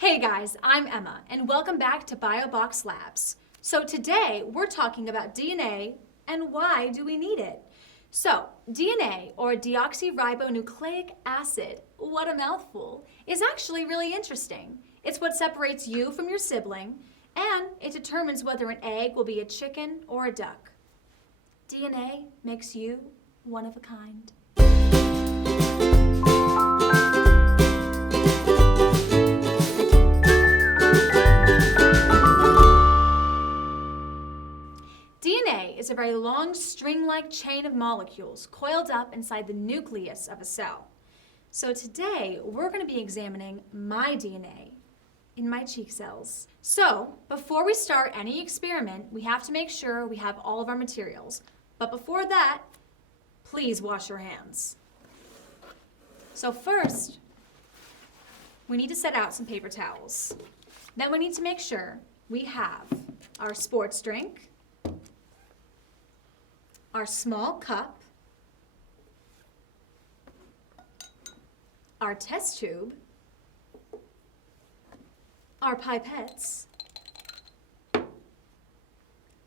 Hey guys, I'm Emma, and welcome back to BioBox Labs. So today we're talking about DNA and why do we need it? So DNA, or deoxyribonucleic acid, what a mouthful, is actually really interesting. It's what separates you from your sibling, and it determines whether an egg will be a chicken or a duck. DNA makes you one of a kind. DNA is a very long string-like chain of molecules coiled up inside the nucleus of a cell. So today we're going to be examining my DNA in my cheek cells. So before we start any experiment, we have to make sure we have all of our materials. But before that, please wash your hands. So first, we need to set out some paper towels. Then we need to make sure we have our sports drink, our small cup, our test tube, our pipettes,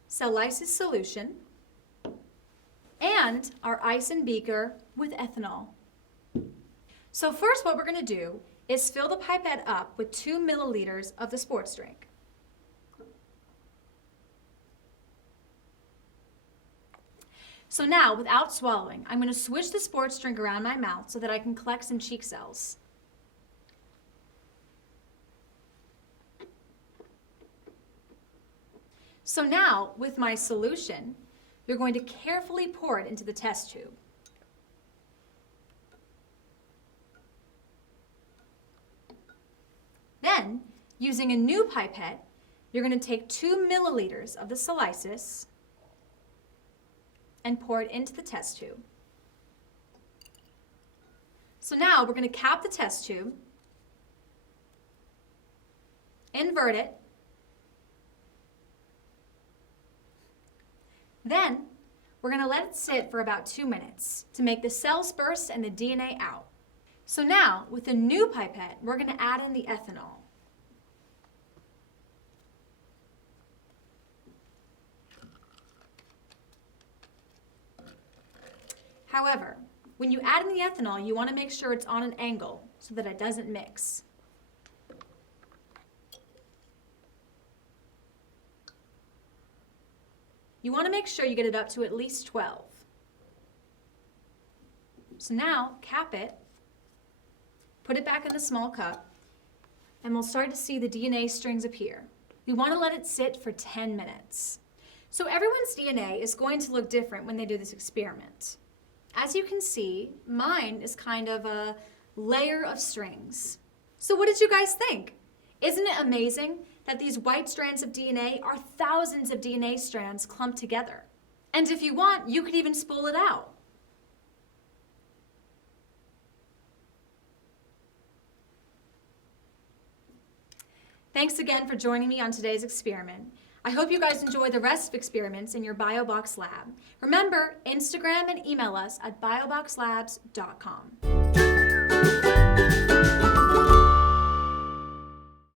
cell lysis solution, and our ice and beaker with ethanol. So first what we're going to do is fill the pipette up with 2 milliliters of the sports drink. So now, without swallowing, I'm going to switch the sports drink around my mouth so that I can collect some cheek cells. So now, with my solution, you're going to carefully pour it into the test tube. Then, using a new pipette, you're going to take 2 milliliters of the cell lysis and pour it into the test tube. So now we're going to cap the test tube, invert it, then we're going to let it sit for about 2 minutes to make the cells burst and the DNA out. So now, with a new pipette, we're going to add in the ethanol. However, when you add in the ethanol, you want to make sure it's on an angle so that it doesn't mix. You want to make sure you get it up to at least 12. So now, cap it, put it back in the small cup, and we'll start to see the DNA strings appear. We want to let it sit for 10 minutes. So everyone's DNA is going to look different when they do this experiment. As you can see, mine is kind of a layer of strings. So what did you guys think? Isn't it amazing that these white strands of DNA are thousands of DNA strands clumped together? And if you want, you could even spool it out. Thanks again for joining me on today's experiment. I hope you guys enjoy the rest of experiments in your BioBox lab. Remember, Instagram and email us at bioboxlabs.com.